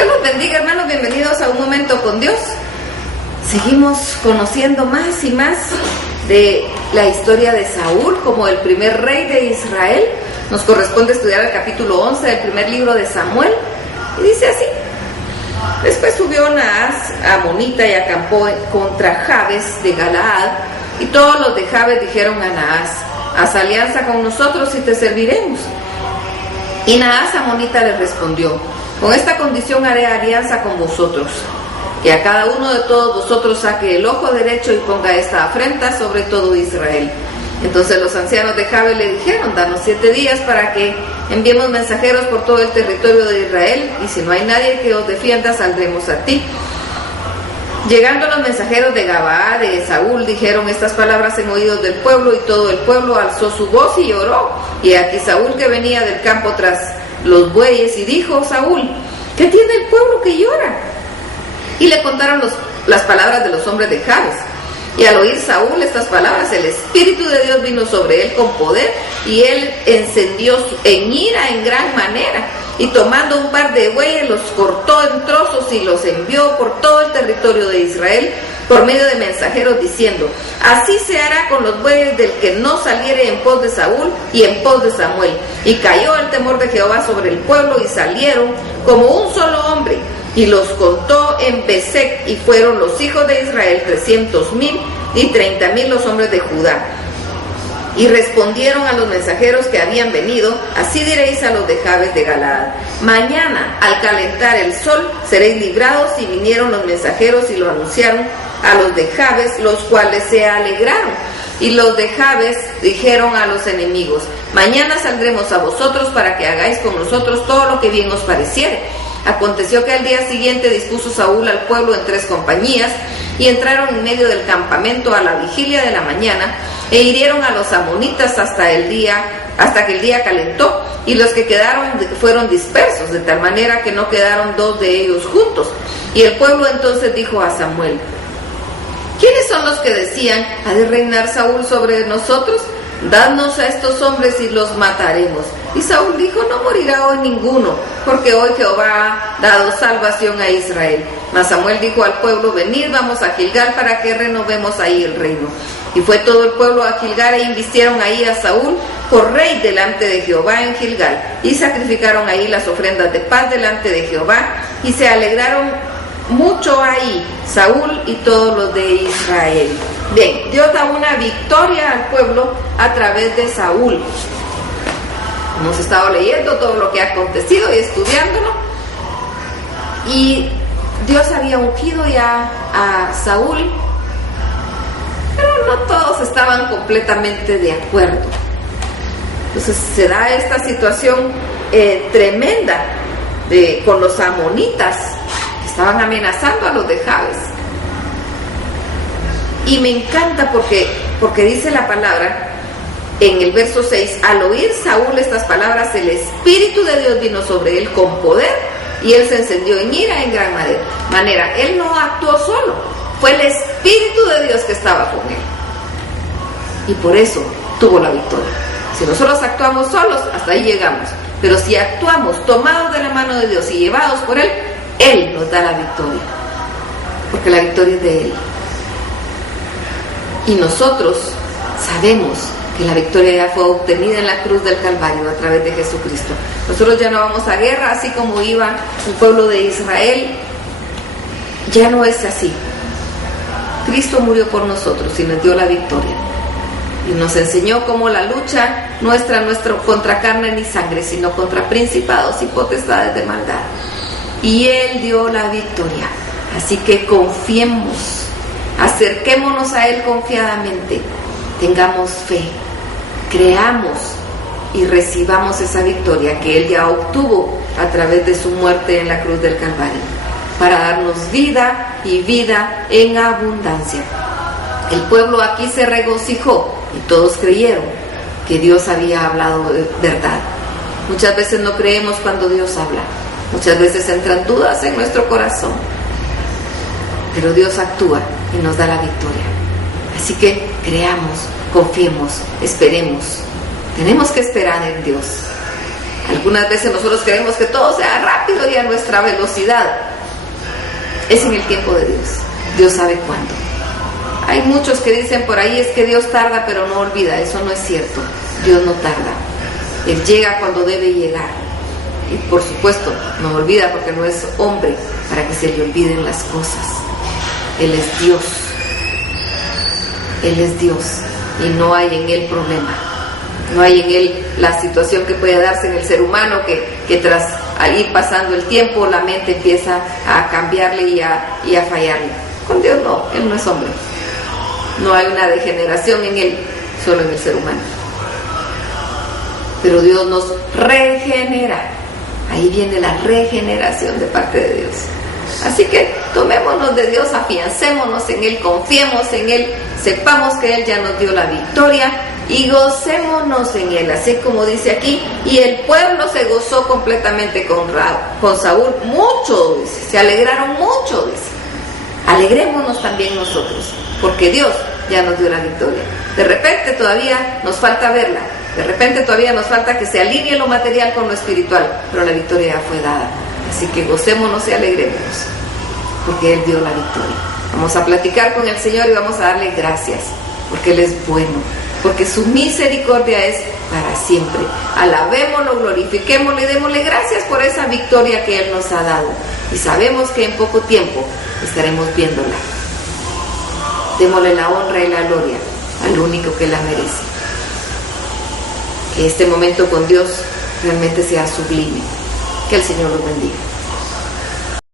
Dios los bendiga, hermanos, bienvenidos a Un Momento con Dios. Seguimos conociendo más y más de la historia de Saúl como el primer rey de Israel. Nos corresponde estudiar el capítulo 11 del primer libro de Samuel, y dice así: después subió Naas amonita y acampó contra Jabes de Galaad, y todos los de Jabes dijeron a Naas: haz alianza con nosotros y te serviremos. Y Naas amonita les respondió: con esta condición haré alianza con vosotros, que a cada uno de todos vosotros saque el ojo derecho y ponga esta afrenta sobre todo Israel. Entonces los ancianos de Jabes le dijeron: danos 7 días para que enviemos mensajeros por todo el territorio de Israel, y si no hay nadie que os defienda, saldremos a ti. Llegando los mensajeros de Gabaa de Saúl, dijeron estas palabras en oídos del pueblo, y todo el pueblo alzó su voz y lloró. Y aquí Saúl, que venía del campo tras los bueyes, y dijo Saúl: ¿qué tiene el pueblo que llora? Y le contaron las palabras de los hombres de Jabes. Y al oír Saúl estas palabras, el Espíritu de Dios vino sobre él con poder, y él encendió en ira en gran manera, y tomando un par de bueyes los cortó en trozos y los envió por todo el territorio de Israel por medio de mensajeros, diciendo: así se hará con los bueyes del que no saliere en pos de Saúl y en pos de Samuel. Y cayó el temor de Jehová sobre el pueblo, y salieron como un solo hombre, y los contó en Besec, y fueron los hijos de Israel 300,000, y 30,000 los hombres de Judá. Y respondieron a los mensajeros que habían venido: así diréis a los de Jabes de Galaad: mañana al calentar el sol seréis librados. Y vinieron los mensajeros y lo anunciaron a los de Jabes, los cuales se alegraron. Y los de Jabes dijeron a los enemigos: mañana saldremos a vosotros para que hagáis con nosotros todo lo que bien os pareciere. Aconteció que al día siguiente dispuso Saúl al pueblo en 3 compañías, y entraron en medio del campamento a la vigilia de la mañana, e hirieron a los amonitas hasta que el día calentó, y los que quedaron fueron dispersos, de tal manera que no quedaron 2 de ellos juntos. Y el pueblo entonces dijo a Samuel: ¿quiénes son los que decían: ha de reinar Saúl sobre nosotros? Dadnos a estos hombres y los mataremos. Y Saúl dijo: no morirá hoy ninguno, porque hoy Jehová ha dado salvación a Israel. Mas Samuel dijo al pueblo: venid, vamos a Gilgal para que renovemos ahí el reino. Y fue todo el pueblo a Gilgal, e invistieron ahí a Saúl por rey delante de Jehová en Gilgal, y sacrificaron ahí las ofrendas de paz delante de Jehová, y se alegraron mucho ahí Saúl y todos los de Israel. Bien, Dios da una victoria al pueblo a través de Saúl. Hemos estado leyendo todo lo que ha acontecido y estudiándolo, y Dios había ungido ya a Saúl, pero no todos estaban completamente de acuerdo. Entonces se da esta situación tremenda con los amonitas, que estaban amenazando a los de Jabes. Y me encanta porque dice la palabra en el verso 6: al oír Saúl estas palabras, el Espíritu de Dios vino sobre él con poder, y él se encendió en ira en gran manera. Él no actuó solo, fue el Espíritu de Dios que estaba con él, y por eso tuvo la victoria. Si nosotros actuamos solos, hasta ahí llegamos, pero si actuamos tomados de la mano de Dios y llevados por él, él nos da la victoria, porque la victoria es de él. Y nosotros sabemos que la victoria ya fue obtenida en la cruz del Calvario a través de Jesucristo. Nosotros ya no vamos a guerra así como iba el pueblo de Israel. Ya no es así. Cristo murió por nosotros y nos dio la victoria, y nos enseñó cómo la lucha nuestra contra carne ni sangre, sino contra principados y potestades de maldad, y Él dio la victoria. Así que confiemos, acerquémonos a Él confiadamente, tengamos fe, creamos y recibamos esa victoria que Él ya obtuvo a través de su muerte en la cruz del Calvario, para darnos vida y vida en abundancia. El pueblo aquí se regocijó y todos creyeron que Dios había hablado de verdad. Muchas veces no creemos cuando Dios habla, muchas veces entran dudas en nuestro corazón, pero Dios actúa y nos da la victoria. Así que creamos, confiemos, esperemos. Tenemos que esperar en Dios. Algunas veces nosotros queremos que todo sea rápido y a nuestra velocidad. Es en el tiempo de Dios. Dios sabe cuándo. Hay muchos que dicen por ahí, es que Dios tarda pero no olvida. Eso no es cierto. Dios no tarda. Él llega cuando debe llegar. Y por supuesto, no olvida porque no es hombre para que se le olviden las cosas. Él es Dios. Él es Dios. Y no hay en Él problema. No hay en Él la situación que puede darse en el ser humano que tras ir pasando el tiempo la mente empieza a cambiarle y a fallarle. Con Dios no, Él no es hombre. No hay una degeneración en Él, solo en el ser humano. Pero Dios nos regenera. Ahí viene la regeneración de parte de Dios. Así que tomémonos de Dios, afiancémonos en Él, confiemos en Él, sepamos que Él ya nos dio la victoria y gocémonos en Él, así como dice aquí, y el pueblo se gozó completamente con Saúl, mucho, dice, se alegraron mucho, dice. Alegrémonos también nosotros, porque Dios ya nos dio la victoria. De repente todavía nos falta verla, de repente todavía nos falta que se alinee lo material con lo espiritual, pero la victoria ya fue dada. Así que gocémonos y alegrémonos, porque Él dio la victoria. Vamos a platicar con el Señor y vamos a darle gracias, porque Él es bueno, porque su misericordia es para siempre. Alabémoslo, glorifiquémoslo y démosle gracias por esa victoria que Él nos ha dado. Y sabemos que en poco tiempo estaremos viéndola. Démosle la honra y la gloria al único que la merece. Que este momento con Dios realmente sea sublime. Que el Señor los bendiga.